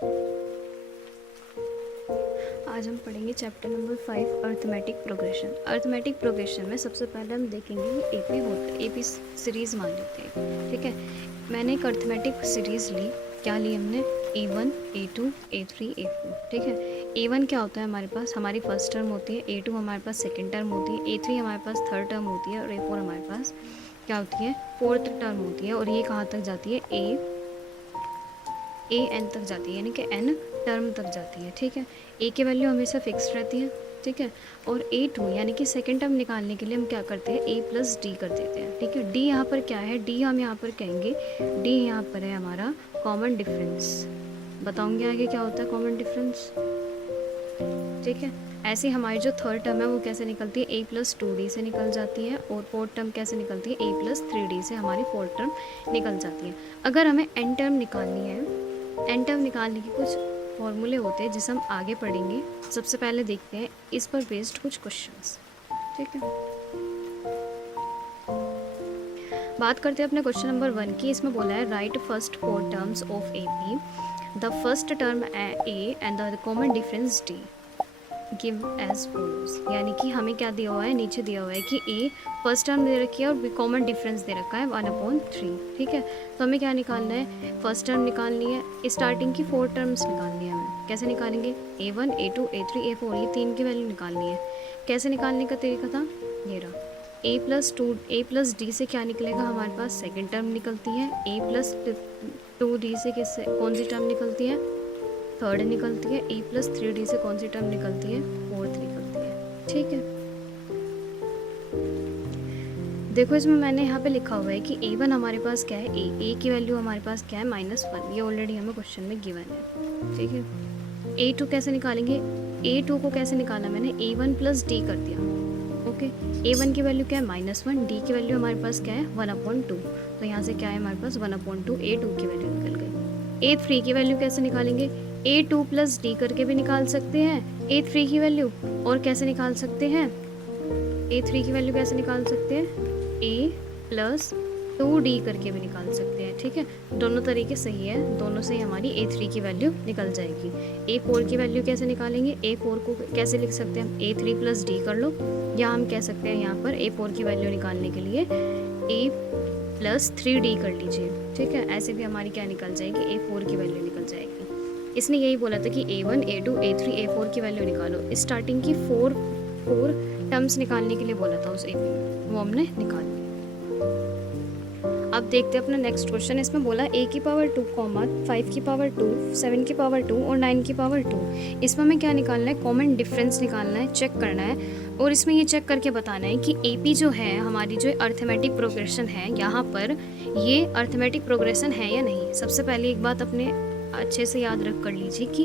आज हम पढ़ेंगे chapter number 5 arithmetic progression. Arithmetic progression में सबसे पहले हम देखेंगे कि एपी होता है, एपी सीरीज़ मान लेते हैं। ठीक है, मैंने एक अर्थमेटिक सीरीज़ ली। क्या ली हमने? A1, A2, A3, A4। ठीक है, A1 क्या होता है हमारे पास? हमारी फर्स्ट टर्म होती है। A2 हमारे पास सेकेंड टर्म होती है। A3 हमारे पास थर्ड टर्म होती है। और A4 हमारे पास क्या होती है? फोर्थ टर्म होती है। और ये कहाँ तक जाती है? एन तक जाती है, यानी कि एन टर्म तक जाती है। ठीक है, ए की वैल्यू हमेशा फिक्स रहती है। ठीक है, और A2 यानी कि सेकेंड टर्म निकालने के लिए हम क्या करते हैं? A प्लस डी कर देते हैं। ठीक है, डी यहाँ पर क्या है? डी हम यहाँ पर कहेंगे, डी यहाँ पर है हमारा कॉमन डिफरेंस। बताऊँगी आगे क्या होता है कॉमन डिफरेंस। ठीक है, ऐसे हमारी जो थर्ड टर्म है वो कैसे निकलती है? A प्लस 2D से निकल जाती है। और फोर्थ टर्म कैसे निकलती है? A प्लस 3D से हमारी फोर्थ टर्म निकल जाती है। अगर हमें एन टर्म निकालनी है, एन टर्म निकालने के कुछ फॉर्मूले होते हैं जिसे हम आगे पढ़ेंगे। सबसे पहले देखते हैं इस पर बेस्ड कुछ क्वेश्चंस। ठीक है, बात करते हैं अपने क्वेश्चन नंबर 1 की। इसमें बोला है write first 4 terms of AP, the first term A and the common difference D give as follows. यानी कि हमें क्या दिया हुआ है? नीचे दिया हुआ है कि A फर्स्ट टर्म दे रखी है और कॉमन डिफरेंस दे रखा है 1/3। ठीक है, तो हमें क्या निकालना है? फर्स्ट टर्म निकालनी है, स्टार्टिंग की 4 टर्म्स निकालनी है हमें। कैसे निकालेंगे? A1, A2, A3, A4, ये 3 की वैल्यू निकालनी है। कैसे निकालने का तरीका था? ये रहा। A प्लस डी से क्या निकलेगा हमारे पास? सेकेंड टर्म निकलती है। A प्लस 2D से किससे कौन सी टर्म निकलती है? थर्ड निकलती है। A प्लस 3D से कौन सी टर्म निकलती है? फोर्थ निकलती है। ठीक है, देखो इसमें मैंने यहाँ पे लिखा हुआ है कि A1 हमारे पास क्या है? A की वैल्यू हमारे पास क्या है? -1। ये ऑलरेडी हमें क्वेश्चन में गिवन है। ठीक है, A2 कैसे निकालेंगे? A2 को कैसे निकाला मैंने? A1 प्लस डी कर दिया। ओके, A1 की वैल्यू क्या है? -1। डी की वैल्यू हमारे पास क्या है? 1/2। तो यहाँ से क्या है हमारे पास? 1/2। A2 की वैल्यू निकल गई। A3 की वैल्यू कैसे निकालेंगे? A2 प्लस डी करके भी निकाल सकते हैं A3 की वैल्यू। और कैसे निकाल सकते हैं? A3 की वैल्यू कैसे निकाल सकते हैं? A प्लस 2D करके भी निकाल सकते हैं। ठीक है, दोनों तरीके सही है, दोनों से ही हमारी A3 की वैल्यू निकल जाएगी। A4 की वैल्यू कैसे निकालेंगे? A4 को कैसे लिख सकते हैं हम? A3 प्लस डी कर लो, या हम कह सकते हैं यहाँ पर A4 की वैल्यू निकालने के लिए A प्लस 3D कर लीजिए। ठीक है, ऐसे भी हमारी क्या निकल जाएगी? A4 की वैल्यू निकल जाएगी। इसने यही बोला था कि A1, A2, A3, A4 की वैल्यू निकालो। स्टार्टिंग की फोर टर्म्स निकालने के लिए बोला था उस AP में, वो हमने निकाल ली। अब देखते हैं अपना नेक्स्ट क्वेश्चन। इसमें बोला A की पावर 2, 5 की पावर 2, 7 की पावर 2 और 9 की पावर 2। इसमें हमें क्या निकालना है? कॉमन डिफरेंस निकालना है, चेक करना है। और इसमें ये चेक करके बताना है कि AP जो है हमारी जो अर्थमेटिक प्रोग्रेशन है, यहाँ पर ये अर्थमेटिक प्रोग्रेशन है या नहीं। सबसे पहले एक बात अपने अच्छे से याद रख कर लीजिए कि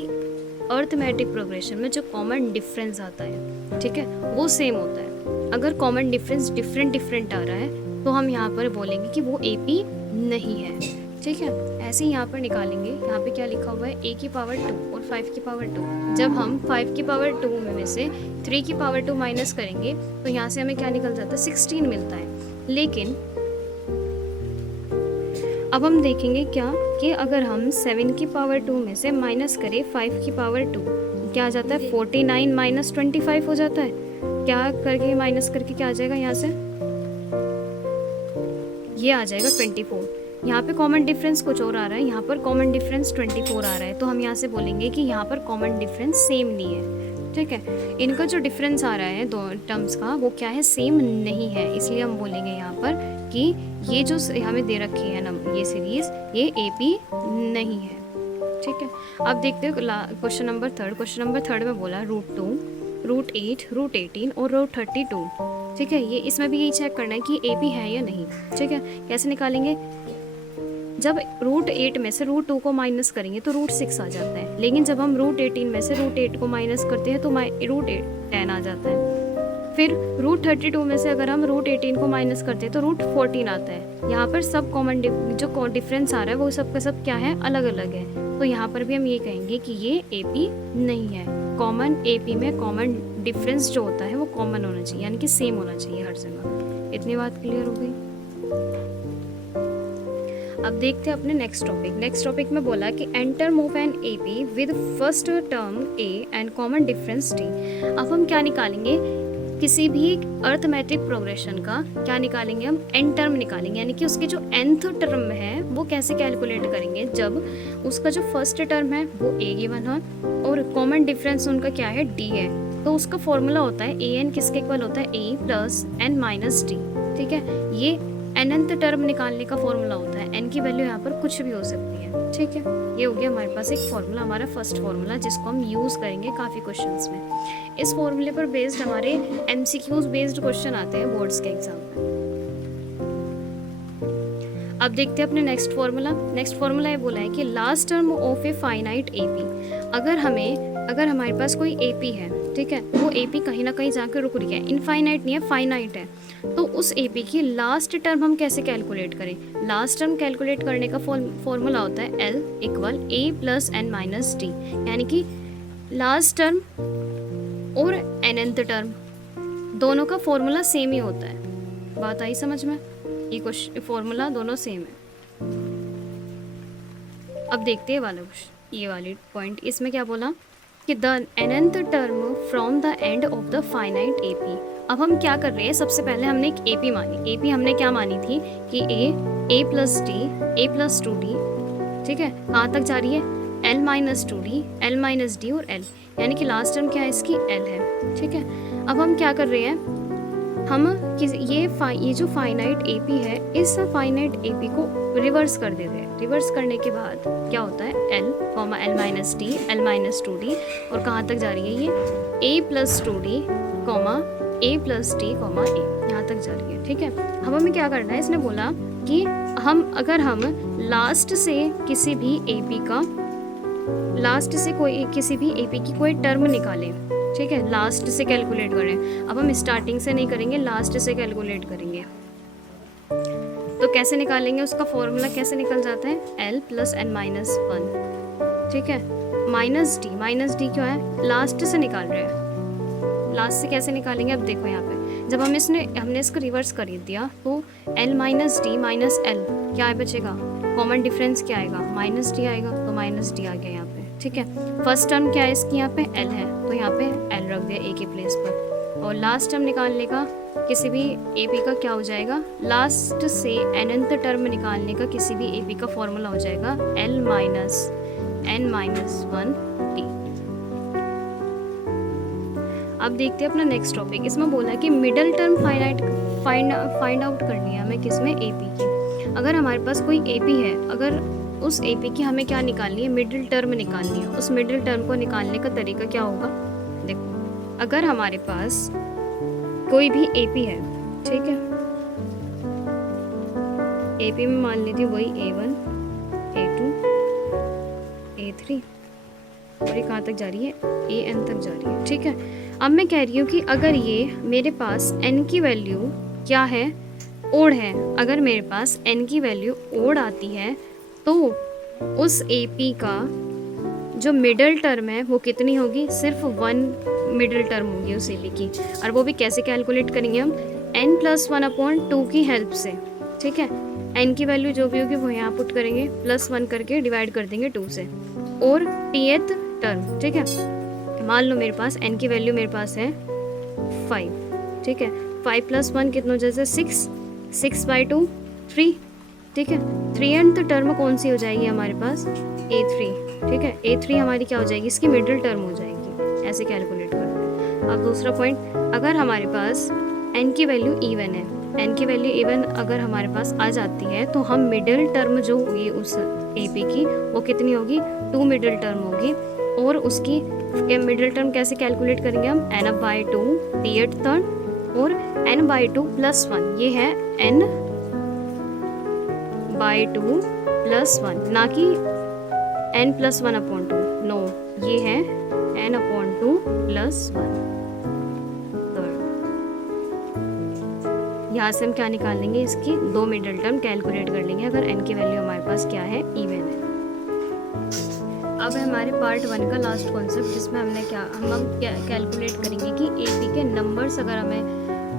अर्थमेटिक प्रोग्रेशन में जो कॉमन डिफरेंस आता है, ठीक है, वो सेम होता है। अगर कॉमन डिफरेंस डिफरेंट आ रहा है तो हम यहाँ पर बोलेंगे कि वो AP नहीं है। ठीक है, ऐसे ही यहाँ पर निकालेंगे। यहाँ पे क्या लिखा हुआ है? A की पावर 2 और 5 की पावर 2। जब हम 5 की पावर 2 में से 3 की पावर 2 माइनस करेंगे तो यहाँ से हमें क्या निकल जाता है? 16 मिलता है। लेकिन अब हम देखेंगे क्या कि अगर हम 7 की पावर 2 में से माइनस करें 5 की पावर 2, क्या आ जाता है? 49 माइनस 25 हो जाता है। क्या करके माइनस करके क्या आ जाएगा? यहाँ से ये आ जाएगा 24। यहाँ पे कॉमन डिफरेंस कुछ और आ रहा है, यहाँ पर कॉमन डिफरेंस 24 आ रहा है। तो हम यहाँ से बोलेंगे कि यहाँ पर कॉमन डिफरेंस सेम नहीं है। ठीक है, इनका जो डिफरेंस आ रहा है दो टर्म्स का, वो क्या है? सेम नहीं है। इसलिए हम बोलेंगे यहाँ पर कि ये जो हमें दे रखी है ना ये सीरीज, ये AP नहीं है। ठीक है, अब देखते हैं क्वेश्चन नंबर 3। क्वेश्चन नंबर 3 में बोला √2, √8, √18 और √32। ठीक है, ये इसमें भी यही चेक करना है कि AP है या नहीं। ठीक है, कैसे निकालेंगे? जब √8 में से √2 को माइनस करेंगे तो √6 आ जाता है। लेकिन जब हम √18 में से √8 को माइनस करते हैं तो √10 आ जाता है। फिर √32 में से अगर हम √18 को माइनस करते हैं तो √14 आता है। यहाँ पर सब कॉमन जो डिफरेंस आ रहा है वो सब का सब क्या है? अलग अलग है। तो यहाँ पर भी हम ये कहेंगे कि ये AP नहीं है। कॉमन AP में कॉमन डिफरेंस जो होता है वो कॉमन होना चाहिए, यानी कि सेम होना चाहिए हर जगह। इतनी बात क्लियर हो गई? अब देखते हैं अपने नेक्स्ट टॉपिक में बोला कि enter move an A P with first term A and common difference T. अब हम क्या निकालेंगे, किसी भी अर्थमेटिक प्रोग्रेशन का क्या निकालेंगे हम, एन टर्म निकालेंगे, यानी कि उसकी जो nth टर्म है वो कैसे कैलकुलेट करेंगे, जब उसका जो फर्स्ट टर्म है वो a गिवन है और कॉमन डिफरेंस उनका क्या है, d है। तो उसका फॉर्मूला होता है ए एन किसके इक्वल होता है, a plus N minus T. ठीक है, ये nth टर्म निकालने का फॉर्मूला होता है। n की वैल्यू यहाँ पर कुछ भी हो सकती है। ठीक है, ये हो गया हमारे पास एक फॉर्मूला, हमारा फर्स्ट फॉर्मूला, जिसको हम यूज़ करेंगे काफ़ी क्वेश्चंस में। इस फॉर्मूले पर बेस्ड हमारे MCQs बेस्ड क्वेश्चन आते हैं बोर्ड्स के एग्जाम में। अब देखते हैं अपने नेक्स्ट फॉर्मूला ये बोला है कि last term of a finite AP। अगर हमारे पास कोई AP है, ठीक है, वो AP कहीं ना कहीं जाकर रुक रही है, इनफाइनाइट नहीं है, फाइनाइट है, तो उस AP की लास्ट टर्म हम कैसे कैलकुलेट करें। लास्ट टर्म कैलकुलेट करने का फॉर्मूला होता है L equal A plus N minus T, यानी कि लास्ट टर्म और nth टर्म दोनों का फॉर्मूला सेम ही होता है। बात आई समझ में, ये क्वेश्चन फॉर्मूला दोनों सेम है। अब देखते हैं ये वाली पॉइंट, इसमें क्या बोला कि the nth term from the end of the finite AP। अब हम क्या कर रहे हैं, सबसे पहले हमने एक AP मानी। AP हमने क्या मानी थी कि A plus T, A plus 2D, ठीक है, कहाँ तक जा रही है, L minus 2D, L minus D और L, यानी कि लास्ट टर्म क्या है इसकी, L है। ठीक है, अब हम क्या कर रहे हैं, हम ये जो फाइनाइट AP है, इस फाइनाइट AP को रिवर्स कर देते हैं। रिवर्स करने के बाद क्या होता है, L comma L minus T, L minus 2D, और कहाँ तक जा रही है ये, A plus 2D comma A plus T comma A, यहाँ तक जा रही है। ठीक है, अब हमें क्या करना है, इसने बोला कि अगर हम लास्ट से किसी भी AP की कोई टर्म निकालें, ठीक है, लास्ट से कैलकुलेट करें। अब हम स्टार्टिंग से नहीं करेंगे, लास्ट से कैलकुलेट करेंगे। तो कैसे निकालेंगे, उसका फॉर्मूला कैसे निकल जाता है, L प्लस एन माइनस 1। ठीक है, माइनस डी क्या है, लास्ट से निकाल रहे हैं, लास्ट से कैसे निकालेंगे। अब देखो यहाँ पे जब हमने इसको रिवर्स कर दिया तो L minus D minus L क्या बचेगा, कॉमन डिफरेंस क्या आएगा, माइनस डी आएगा, तो माइनस डी आ गया यहाँ पे। ठीक है, फर्स्ट टर्म क्या है इसकी, यहाँ पे L है, तो यहाँ पे L रख दिया A के प्लेस पर। और लास्ट टर्म निकालने का किसी भी AP का क्या हो जाएगा, लास्ट से nth टर्म निकालने का किसी भी AP का फॉर्मूला हो जाएगा L minus n minus 1D। अब देखते हैं अपना नेक्स्ट टॉपिक, इसमें बोला है कि मिडल टर्म फाइंड आउट करनी है हमें, किसमें, AP की। अगर हमारे पास कोई AP है, अगर उस AP की हमें क्या निकालनी है, मिडिल टर्म निकालनी है। उस मिडिल टर्म को निकालने का तरीका क्या होगा, देखो, अगर हमारे पास कोई भी AP है, ठीक है, AP में मान लीजिए वही A1 A2 A3 और ये कहाँ तक जा रही है, AN तक जा रही है। ठीक है, अब मैं कह रही हूँ कि अगर ये मेरे पास n की वैल्यू क्या है, ओड है, अगर मेरे पास n की वैल्यू ओड आती है तो उस AP का जो मिडल टर्म है वो कितनी होगी, सिर्फ 1 मिडल टर्म होगी उस AP की। और वो भी कैसे कैलकुलेट करेंगे हम, n प्लस 1/2 की हेल्प से। ठीक है, n की वैल्यू जो भी होगी वो यहाँ पुट करेंगे, प्लस 1 करके डिवाइड कर देंगे 2 से, और tth टर्म। ठीक है, मान लो मेरे पास n की वैल्यू मेरे पास है 5। ठीक है, 5 प्लस 1 कितना हो जाएगा, 6/2 3। ठीक है, 3nth टर्म कौन सी हो जाएगी हमारे पास, A3। ठीक है, A3 हमारी क्या हो जाएगी, इसकी मिडिल टर्म हो जाएगी। ऐसे कैलकुलेट करते हैं। अब दूसरा पॉइंट, अगर हमारे पास n की वैल्यू इवन है, n की वैल्यू इवन अगर हमारे पास आ जाती है तो हम मिडिल टर्म जो होगी उस AP की वो कितनी होगी, 2 मिडिल टर्म होगी। और उसकी मिडिल टर्म कैसे कैलकुलेट करेंगे हम, n/2 tth टर्म और n/2 प्लस 1, ये है n/2 प्लस 1, ना कि n प्लस 1/2, नो, ये है n/2 प्लस 1। यहाँ से हम क्या निकाल लेंगे, इसकी 2 मिडिल टर्म कैलकुलेट कर लेंगे अगर n की वैल्यू हमारे पास क्या है, इवन है। अब है हमारे पार्ट 1 का लास्ट कॉन्सेप्ट, जिसमें हम कैलकुलेट करेंगे कि AP के नंबर्स अगर हमें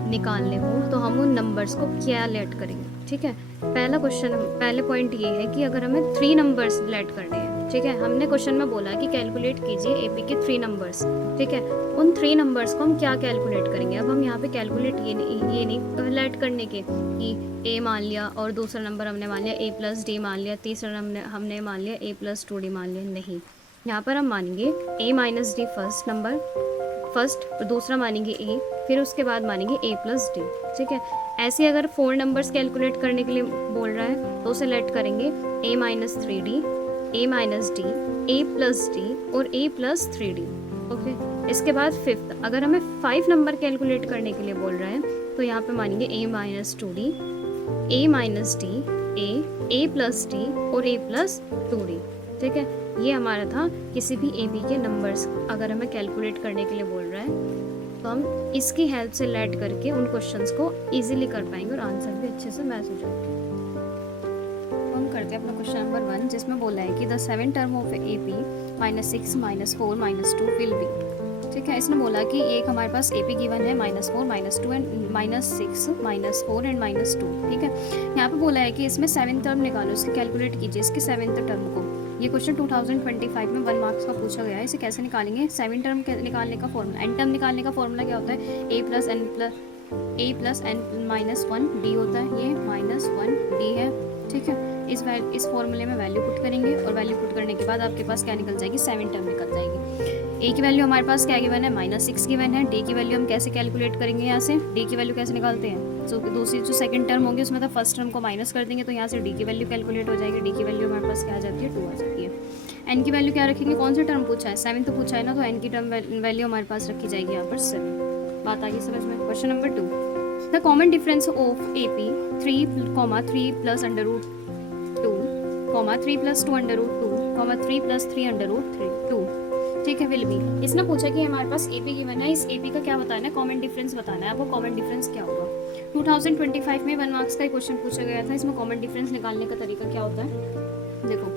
निकालने हो तो हम उन नंबर्स को क्या लेट करेंगे। ठीक है, पहले पॉइंट ये है कि अगर हमें 3 नंबर्स लेट करने हैं, ठीक है, हमने क्वेश्चन में बोला कि कैलकुलेट कीजिए एपी के 3 नंबर्स, ठीक है, उन 3 नंबर्स को हम क्या कैलकुलेट करेंगे। अब हम यहाँ पे कैलकुलेट ये नहीं लेट करने के कि ए मान लिया और दूसरा नंबर हमने मान लिया ए प्लस डी मान लिया, तीसरा हमने मान लिया ए प्लस 2d मान लिया, नहीं, यहाँ पर हम मानेंगे ए माइनस डी फर्स्ट और दूसरा मानेंगे ए, फिर उसके बाद मानेंगे ए प्लस डी, ठीक है। ऐसे अगर 4 नंबर्स कैलकुलेट करने के लिए बोल रहा है तो उसे लेट करेंगे ए माइनस 3d, ए माइनस डी, ए प्लस डी और ए प्लस 3d, ओके। इसके बाद फिफ्थ, अगर हमें 5 नंबर कैलकुलेट करने के लिए बोल रहा है तो यहाँ पे मानेंगे ए माइनस 2d, ए माइनस डी, ए प्लस डी और ए प्लस 2d, ठीक है। ये हमारा था किसी भी ए बी के नंबर्स अगर हमें कैलकुलेट करने के लिए बोल रहा है तो हम इसकी हेल्प से लेट करके उन क्वेश्चंस को इजीली कर पाएंगे और आंसर भी अच्छे से मैच हो जाएगा। तो हम करते हैं अपना क्वेश्चन नंबर 1, जिसमें बोला है कि the 7 term of A P -6 -4 -2 will be, ठीक है। इसने बोला कि एक हमारे पास ए पी गिवन है -4 -2 एंड -6 -4 एंड -2, ठीक है। यहाँ पे बोला है कि इसमें 7th टर्म निकालो, इसकी कैलकुलेट कीजिए इसके 7th टर्म को। ये क्वेश्चन 2025 में 1 मार्क्स का पूछा गया है। इसे कैसे निकालेंगे, 7 टर्म निकालने का फॉर्मूला, एन टर्म निकालने का फॉर्मूला क्या होता है, ए प्लस एन माइनस 1 डी होता है, ये -1 डी है, ठीक है। इस फॉर्मूले में वैल्यू पुट करेंगे और वैल्यू पुट करने के बाद आपके पास क्या निकल जाएगी, 7 टर्म निकल जाएगी। ए की वैल्यू हमारे पास क्या गिवन है, -6 गिवन है। डी की वैल्यू हम कैसे कैलकुलेट करेंगे, यहाँ से डी की वैल्यू कैसे निकालते हैं, तो दूसरी जो सेकंड टर्म होगी उसमें तो फर्स्ट टर्म को माइनस कर देंगे, तो यहाँ से डी की वैल्यू कैलकुलेट हो जाएगी। डी की वैल्यू हमारे पास क्या आ जाती है, 2 आ जाती है। एन की वैल्यू क्या रखेंगे, कौन सा टर्म पूछा है, 7 तो पूछा है ना, तो एन की टर्म वैल्यू हमारे पास रखी जाएगी यहाँ पर 7। बात आ गई समझ में। Question number 2, the common difference of A P 3 plus under root 2, 3 plus 2 under root 2, 3 plus 3 under root 2, ठीक है, विल बी। इसने पूछा कि हमारे पास ए पी गिवन है, इस ए पी का क्या बताना है, कॉमन डिफरेंस बताना है। आपको कॉमन डिफरेंस क्या होगा, 2025 में 1 मार्क्स का ही क्वेश्चन पूछा गया था। इसमें कॉमन डिफरेंस निकालने का तरीका क्या होता है, देखो,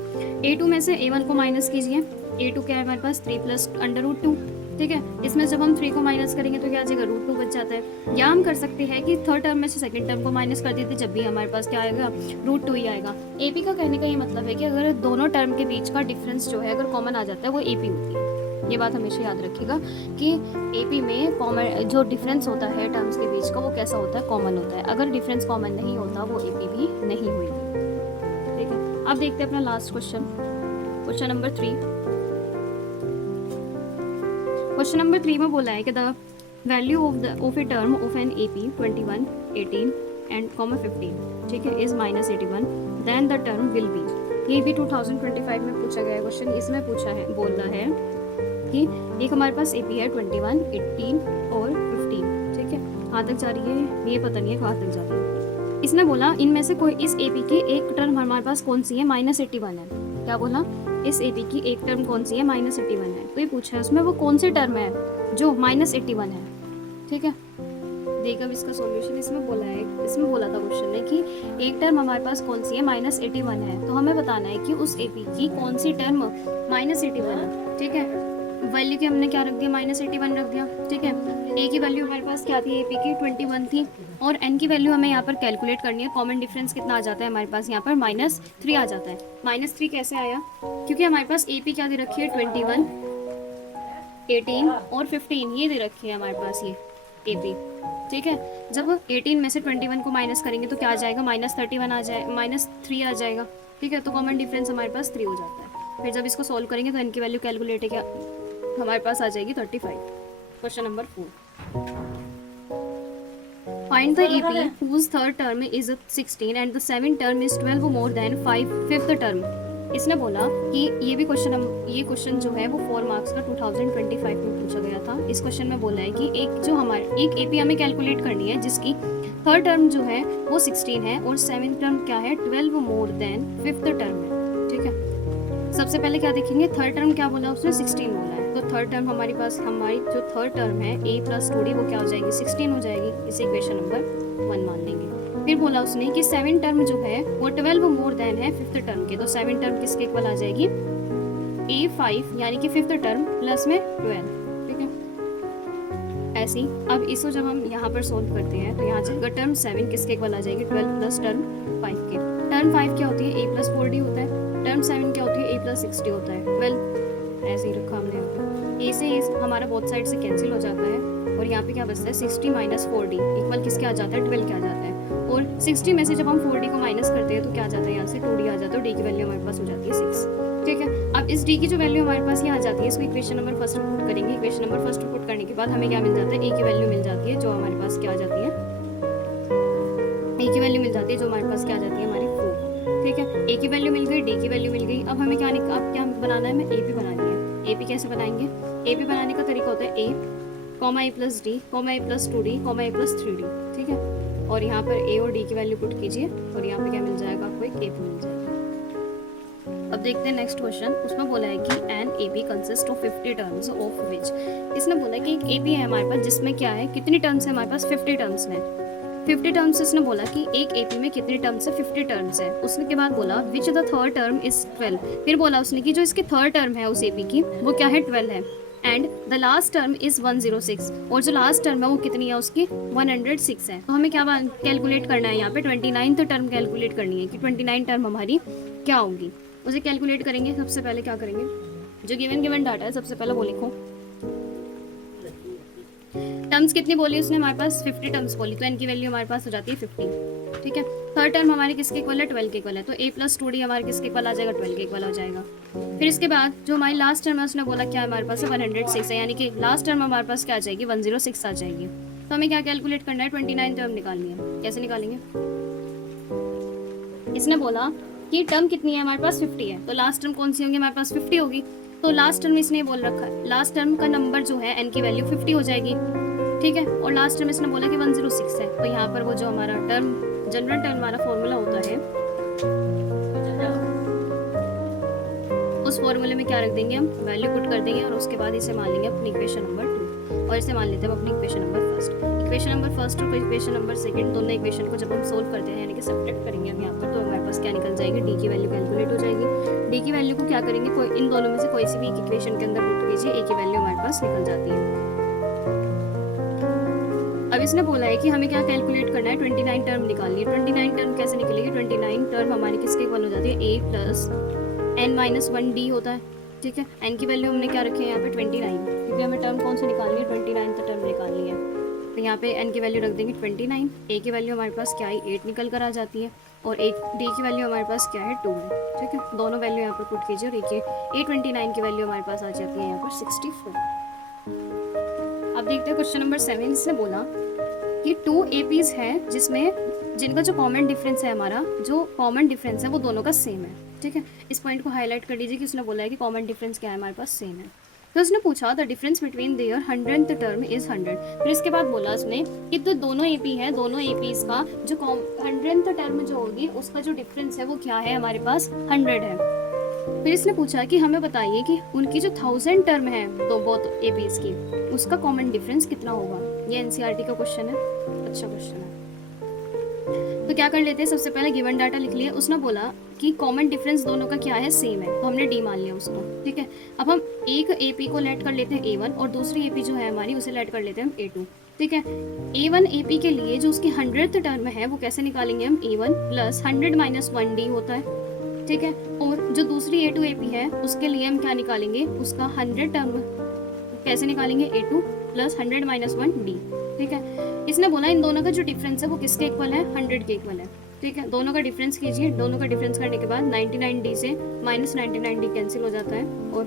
a2 में से a1 को माइनस कीजिए। a2 क्या है हमारे पास, 3 प्लस अंडर रूट 2, ठीक है। इसमें जब हम 3 को माइनस करेंगे तो क्या आ जाएगा, रूट 2 बच जाता है। या हम कर सकते हैं कि थर्ड टर्म में से सेकंड टर्म को माइनस कर देते, जब भी हमारे पास क्या आएगा, रूट 2 ही आएगा। एपी का कहने का ये मतलब है कि अगर दोनों टर्म के बीच का डिफरेंस जो है अगर कॉमन आ जाता है वो एपी होती है। ये बात हमेशा याद रखिएगा कि एपी में कॉमन जो डिफरेंस होता है टर्म्स के बीच का वो कैसा होता है, कॉमन होता है। अगर डिफरेंस कॉमन नहीं होता वो एपी भी नहीं होगी, ठीक है। अब देखते हैं अपना last question, question number 3। Question number 3 में बोला है कि the value of a term of an A P 21, 18 and 15, ठीक है, is -81, then the term will be. ये भी 2025 में पूछा गया क्वेश्चन। इसमें पूछा है, बोल रहा है कि एक हमारे पास ए पी है 21, 18 और 15, ठीक है। कहाँ तक जा रही है ये पता नहीं है, कहाँ तक जा रही है। इसने बोला इनमें से कोई इस ए पी की एक टर्म हमारे पास कौन सी है, -81 है। क्या बोला, इस ए पी की एक टर्म कौन सी है, -81 है। तो ये पूछा है उसमें वो कौन सी टर्म है जो -81 है, ठीक है। देखो अब इसका सॉल्यूशन इसमें बोला है, इसमें बोला था क्वेश्चन में कि एक टर्म हमारे पास कौन सी है, -81 है। तो हमें बताना है कि उस ए पी की कौन सी टर्म -81 है, ठीक है। वैल्यू की हमने क्या रख दिया, -81 रख दिया, ठीक है। ए की वैल्यू हमारे पास क्या थी, ए पी की 21 थी, और एन की वैल्यू हमें यहाँ पर कैलकुलेट करनी है। कॉमन डिफरेंस कितना आ जाता है हमारे पास, यहाँ पर -3 आ जाता है। -3 कैसे आया, क्योंकि हमारे पास ए पी क्या दे रखी है, 21, 18 और 15 ये दे रखी है हमारे पास ये ए पी, ठीक है। जब 18 में से 21 को माइनस करेंगे तो क्या आ जाएगा, -31 आ जाए, -3 आ जाएगा, ठीक है। तो कॉमन डिफरेंस हमारे पास 3 हो जाता है। फिर जब इसको सॉल्व करेंगे तो एन की वैल्यू कैलकुलेट है क्या हमारे पास आ जाएगी 35। Question number 4, find the A P whose third term is 16 and the seventh term is 12 more than 5th term। इसने बोला कि ये क्वेश्चन जो है वो 4 मार्क्स का 2025 में पूछा गया था। इस क्वेश्चन में बोला है कि एक एपी हमें कैलकुलेट करनी है जिसकी थर्ड टर्म जो है वो 16 है और सेवेंथ टर्म क्या है, 12 मोर देन 5th टर्म है, ठीक है। सबसे पहले क्या देखेंगे, थर्ड टर्म क्या बोला उसने, 16 बोला है। तो थर्ड टर्म हमारी जो थर्ड टर्म है a प्लस 2d वो क्या हो जाएगी, 16 हो जाएगी। इसे इक्वेशन नंबर 1 मान लेंगे। फिर बोला उसने कि 7 टर्म जो है वो 12 मोर देन है 5th टर्म के। तो 7 टर्म किसके इक्वल आ जाएगी, a5 यानी कि 5th टर्म प्लस में 12, ठीक है। ऐसी अब इसको जब हम यहाँ पर सोल्व करते हैं तो यहाँ से टर्म 7 किसके इक्वल आ जाएगी, 12 प्लस टर्म 5 के। टर्म 5 क्या होती है, a प्लस 4d होता है। टर्म 7 क्या होती है, a प्लस 6d होता है। वेल ऐसे ही रखा हमने यहाँ पे, a से a हमारा बोथ साइड से कैंसिल हो जाता है और यहाँ पे क्या बचता है 60 माइनस 4d इक्वल किसके आ जाता है, 12 के आ जाता है। और 60 में से जब हम 4d को माइनस करते हैं तो क्या आ जाता है, यहाँ से 2d आ जाता है और d की वैल्यू हमारे पास हो जाती है 6। ठीक है, अब इस d की जो वैल्यू हमारे पास यहाँ आ जाती है इसको इक्वेशन नंबर फर्स्ट में पुट करेंगे। इक्वेशन नंबर फर्स्ट में पुट करने के बाद हमें क्या मिल जाता है, a की वैल्यू मिल जाती है जो हमारे पास क्या आ जाती है, a की वैल्यू मिल जाती है जो हमारे पास क्या आ जाती है हमारी 4। ठीक है, a की वैल्यू मिल गई, d की वैल्यू मिल गई। अब हमें क्या बनाना है, हमें AP बनानी है। AP कैसे बनाएंगे, AP बनाने का तरीका होता है a, a plus d, a plus 2d, a plus 3d। ठीक है, और यहाँ पर a और d की वैल्यू पुट कीजिए और यहाँ पे क्या मिल जाएगा आपको, एक AP मिल जाएगा। अब देखते हैं नेक्स्ट क्वेश्चन। उसमें बोला है कि an AP consist of 50 terms of which, इसने बोला है कि एक AP है हमारे पास जिसमें क्या है, कितनी टर्म्स है हमारे पास, 50 टर्म्स हैं। 50 टर्म्स इसने बोला कि एक AP में कितनी टर्म्स है, 50 टर्म्स है। उसने के बाद बोला which the third term is 12, फिर बोला उसने कि जो इसकी थर्ड टर्म है उस AP की वो क्या है, 12 है। And the last term is 106, और जो लास्ट टर्म है वो कितनी है उसकी, 106 है। तो हमें क्या कैलकुलेट करना है यहाँ पे, 29th टर्म कैलकुलेट करनी है कि 29 टर्म हमारी क्या होगी, उसे कैलकुलेट करेंगे। सबसे पहले क्या करेंगे, जो गिवन डाटा है सबसे पहले वो लिखो। टर्म्स कितनी बोली उसने हमारे पास, 50 टर्म्स बोली, तो n की वैल्यू हमारे पास हो जाती है 50। ठीक है, थर्ड टर्म हमारी किसके इक्वल है, 12 के इक्वल है, तो a प्लस 2d हमारे किसके इक्वल आ जाएगा, 12 के इक्वल हो जाएगा। फिर इसके बाद जो हमारी लास्ट टर्म है उसने बोला क्या हमारे पास है, 106 है, यानी कि लास्ट टर्म हमारे पास क्या आ जाएगी, 106 आ जाएगी। तो हमें क्या कैलकुलेट करना है, 29 टर्म निकालनी है। कैसे निकालेंगे, इसने बोला कि टर्म कितनी है हमारे पास, 50 है, तो लास्ट टर्म कौन सी होगी हमारे पास, 50 होगी। तो लास्ट टर्म इसने बोल रखा है, लास्ट टर्म का नंबर जो है n की वैल्यू 50 हो जाएगी। ठीक है, और लास्ट टर्म इसने बोला कि 106 है, तो यहाँ पर वो जो हमारा टर्म जनरल टर्म हमारा फॉर्मूला होता है उस फॉर्मूले में क्या रख देंगे, हम वैल्यू पुट कर देंगे और उसके बाद इसे मान लेंगे अपनी इक्वेशन नंबर 2 और इसे मान लेते हैं अपनी equation number first. Equation number first और इक्वेशन नंबर सेकंड दोनों इक्वेशन को जब हम सोल्व करते हैं यानी कि सब्ट्रैक्ट करेंगे हम यहाँ पर, तो हमारे पास क्या निकल जाएगी, डी की वैल्यू कैलकुलेट हो जाएगी। डी की वैल्यू को क्या करेंगे, कोई इन दोनों में से कोई सी भी एक इक्वेशन के अंदर पुट कीजिए, ए की वैल्यू हमारे पास निकल जाती है। अब इसने बोला है कि हमें क्या कैलकुलेट करना है, 29 टर्म निकालनी है। 29 टर्म कैसे निकलेगी, 29 टर्म हमारी किसके इक्वल हो जाती है, a plus n minus 1d होता है। ठीक है, n की वैल्यू हमने क्या रखी है यहाँ पे 29, क्योंकि हमें टर्म कौन सी निकालनी है, 29 टर्म निकालनी है। तो यहाँ पे n की वैल्यू रख देंगे 29, a की वैल्यू हमारे पास क्या है 8 निकल कर आ जाती है और d की वैल्यू हमारे पास क्या है 2 है। ठीक है, दोनों वैल्यू यहाँ पर पुट कीजिए और देखिए a29 की वैल्यू हमारे पास आ जाती है यहाँ पर 64। अब देखते हैं क्वेश्चन नंबर 7। इसने बोला कि 2 APs हैं जिनका जो कॉमन डिफरेंस है हमारा, जो कॉमन डिफरेंस है वो दोनों का सेम है। ठीक है, इस पॉइंट को हाईलाइट कर लीजिए कि उसने बोला है कि कॉमन डिफरेंस क्या है हमारे पास, सेम है। तो उसने पूछा the difference between their 100th term is 100। फिर इसके बाद बोला उसने कि तो दोनों AP है, दोनों APs का जो 100th टर्म जो होगी उसका जो डिफरेंस है वो क्या है हमारे पास 100 है। फिर इसने पूछा कि हमें बताइए कि उनकी जो 1000 टर्म है तो बोथ APs की, उसका कॉमन डिफरेंस कितना होगा। ये NCERT का क्वेश्चन है, अच्छा क्वेश्चन है। तो क्या कर लेते हैं, सबसे पहले गिवन डाटा लिख लिया। उसने बोला कि कॉमन डिफरेंस दोनों का क्या है, सेम है, तो हमने D मान लिया उसको। ठीक है, अब हम एक AP को लेट कर लेते हैं A1 और दूसरी AP जो है हमारी उसे लेट कर लेते हैं हम A2। ठीक है, A1 AP के लिए जो उसकी 100th टर्म है वो कैसे निकालेंगे हम, A1 प्लस 100 माइनस 1D होता है। ठीक है, और जो दूसरी A2 AP है उसके लिए हम क्या निकालेंगे, उसका 100 टर्म कैसे निकालेंगे, A2 प्लस 100 माइनस 1D। ठीक है, इसने बोला इन दोनों का जो डिफरेंस है वो किसके इक्वल है, 100 के इक्वल है। ठीक है, दोनों का डिफरेंस कीजिए, दोनों का डिफरेंस करने के बाद 99D से माइनस 99D कैंसिल हो जाता है और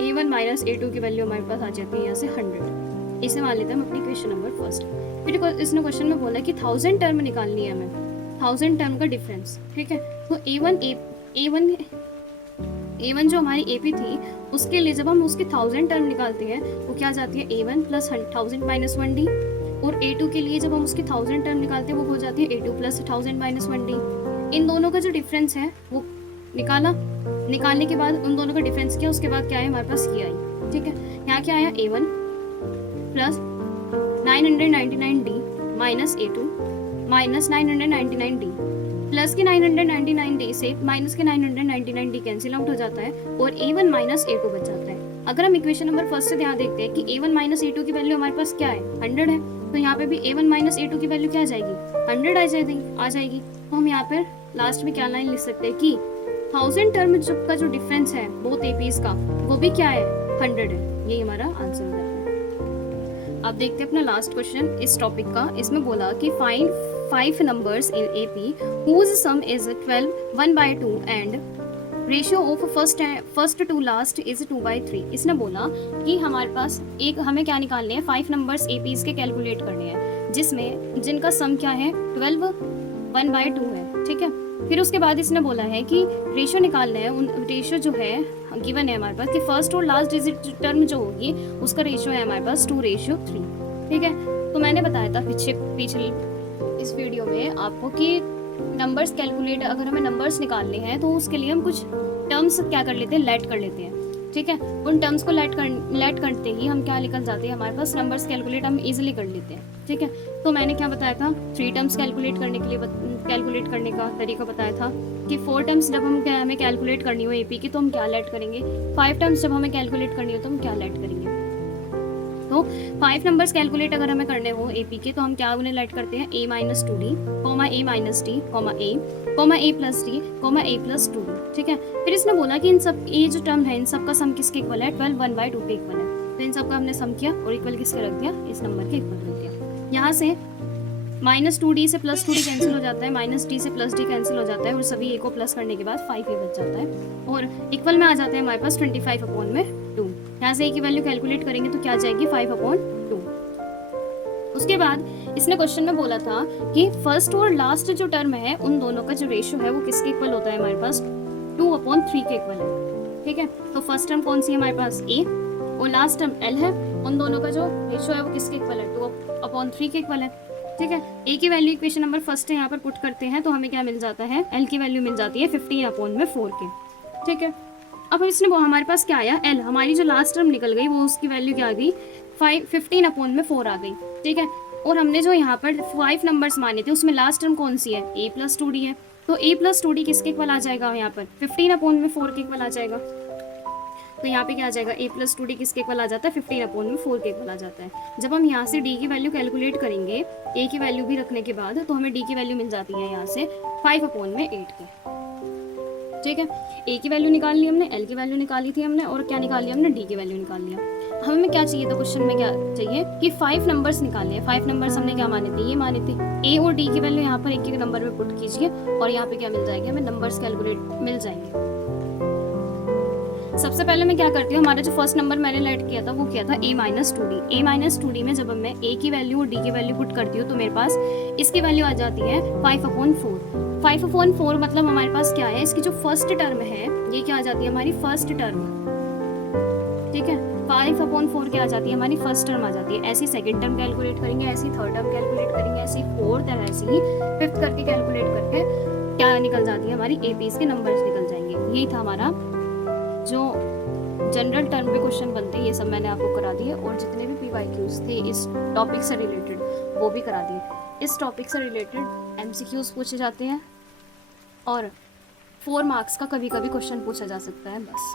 A1 माइनस A2 की वैल्यू हमारे पास आ जाती है यहाँ से 100। इसे मान लेते हैं हम अपनी क्वेश्चन नंबर फर्स्ट। फिर इसने क्वेश्चन में बोला कि 1000 टर्म निकालनी है हमें, 1000 टर्म का डिफरेंस। ठीक है, तो A1 जो हमारी AP थी उसके लिए जब हम उसकी 1000 टर्म निकालते हैं वो क्या जाती है, A1 प्लस 1000 माइनस 1D, और A2 के लिए जब हम उसकी 1000 टर्म निकालते हैं वो हो जाती है A2 प्लस 1000 माइनस 1D। इन दोनों का जो डिफरेंस है वो निकालने के बाद उन दोनों का डिफरेंस किया, उसके बाद क्या है हमारे पास ये आई। ठीक है, यहाँ क्या आया, A1 plus 999D minus A2 minus 999D, plus के 999D से माइनस के 999D कैंसिल आउट हो जाता है और A1 माइनस A2 बच जाता है। अगर हम इक्वेशन नंबर फर्स्ट से ध्यान देखते हैं कि A1 माइनस A2 की वैल्यू हमारे पास क्या है, 100 है, तो यहाँ पे भी A1 माइनस A2 की वैल्यू क्या आ जाएगी, 100 आ जाएगी। तो हम यहाँ पर लास्ट में क्या लाइन लिख सकते हैं कि 1000 टर्म का जो डिफरेंस है बोथ एपीज का वो भी क्या है 100 है। यही हमारा आंसर हो जाता है। अब देखते हैं अपना लास्ट क्वेश्चन इस टॉपिक का। इसमें बोला कि find 5 numbers in AP whose sum is 12 1/2 and ratio of first to last is 2/3। इसने बोला कि हमारे पास एक हमें क्या निकालने हैं 5 नंबर्स एपीज के कैलकुलेट करने हैं जिसमें जिनका सम क्या है 12 1/2 है, ठीक है। फिर उसके बाद इसने बोला है कि रेशियो निकालना है, उन रेशियो जो है गिवन है हमारे पास कि फर्स्ट और लास्ट डिजिट टर्म जो होगी उसका रेशियो है हमारे पास 2:3, ठीक है। तो मैंने बताया था पिछले इस वीडियो में आपको कि नंबर्स कैलकुलेट अगर हमें नंबर्स निकालने हैं तो उसके लिए हम कुछ टर्म्स क्या कर लेते हैं लेट कर लेते हैं, ठीक है। उन टर्म्स को लेट करते ही हम क्या निकल जाते हैं हमारे पास नंबर्स कैलकुलेट हम इजीली कर लेते हैं, ठीक है। तो मैंने क्या बताया था 3 टर्म्स कैलकुलेट करने के लिए कैलकुलेट करने का तरीका बताया था कि 4 टर्म्स जब हमें कैलकुलेट करनी हो एपी की तो हम क्या लेट करेंगे, 5 टर्म्स जब हमें कैलकुलेट करनी हो तो हम क्या लेट करेंगे। तो 5 नंबर्स कैलकुलेट अगर हमें करने हो एपी के तो हम क्या उन्हें लेट करते हैं a-2d, a-d, a, a+d, a+2d, ठीक है। फिर इसने बोला कि इन सब ये जो टर्म है इन सब का सम किसके इक्वल है 12 1/2 के इक्वल है। तो इन सब का हमने सम किया और इक्वल किसके रख दिया इस नंबर के इक्वल रख दिया। यहाँ से -2d से +2d कैंसिल हो जाता है, -d से +d कैंसिल हो जाता है और सभी a को प्लस करने के बाद 5a बच जाता है और इक्वल में आ जाते हैं हमारे पास 25/2। यहाँ से a की वैल्यू कैलकुलेट करेंगे तो क्या आ जाएगी 5/2। उसके बाद इसने क्वेश्चन में बोला था कि फर्स्ट और लास्ट जो टर्म है उन दोनों का जो रेशियो है वो किसके इक्वल होता है हमारे पास 2/3 के इक्वल है, ठीक है। तो फर्स्ट टर्म कौन सी है हमारे पास a और लास्ट टर्म l है, उन दोनों का जो रेशियो है वो किसके इक्वल है 2/3 के इक्वल है, ठीक है। a की वैल्यू इक्वेशन नंबर फर्स्ट है यहाँ पर पुट करते हैं तो हमें क्या मिल जाता है l की वैल्यू मिल जाती है 15/4 के, ठीक है। अब इसने हमारे पास क्या आया l, हमारी जो लास्ट टर्म निकल गई वो उसकी वैल्यू क्या आ गई 15/4 आ गई, ठीक है। और हमने जो यहाँ पर 5 नंबर्स माने थे उसमें लास्ट टर्म कौन सी है a+2d है, तो a+2d किसके इक्वल आ जाएगा यहाँ पर 15/4 के इक्वल आ जाएगा। तो यहाँ पे क्या आ जाएगा a+2d किसके इक्वल आ जाता है 15/4 के इक्वल आ जाता है। जब हम यहाँ से d की वैल्यू कैलकुलेट करेंगे a की वैल्यू भी रखने के बाद तो हमें d की वैल्यू मिल जाती है यहाँ से 5/8 की, ठीक है। a की वैल्यू निकाल ली हमने, l की वैल्यू निकाली थी हमने और क्या निकाल लिया हमने d की वैल्यू निकाल लिया। हमें क्या चाहिए था क्वेश्चन में क्या चाहिए कि 5 नंबर्स निकालने हैं। 5 नंबर्स हमने क्या माने थे ये माने थे a और d की वैल्यू यहाँ पर एक एक नंबर में पुट कीजिए और यहाँ पे क्या मिल जाएगी हमें नंबर्स कैलकुलेट मिल जाएंगे। सबसे पहले मैं क्या करती हूँ हमारा जो फर्स्ट नंबर मैंने लेट किया था वो किया था a-2d में जब मैं a की वैल्यू और d की वैल्यू पुट करती हूँ तो मेरे पास इसकी वैल्यू आ जाती है 5/4 मतलब हमारे पास क्या है इसकी जो फर्स्ट टर्म है ये क्या आ जाती है हमारी फर्स्ट टर्म, ठीक है। 5/4 क्या आ जाती है हमारी फर्स्ट टर्म आ जाती है। ऐसी सेकंड टर्म कैलकुलेट करेंगे, ऐसी थर्ड टर्म कैलकुलेट करेंगे, ऐसी फोर्थ और ऐसी ही फिफ्थ करके कैलकुलेट करके क्या निकल जाती है हमारी एपीज के नंबर्स निकल जाएंगे। यही था हमारा जो जनरल टर्म पे क्वेश्चन बनते हैं ये सब मैंने आपको करा दिए और जितने भी PYQs थे इस टॉपिक से रिलेटेड वो भी करा दिए। इस टॉपिक से रिलेटेड MCQs पूछे जाते हैं और 4 मार्क्स का कभी कभी क्वेश्चन पूछा जा सकता है बस।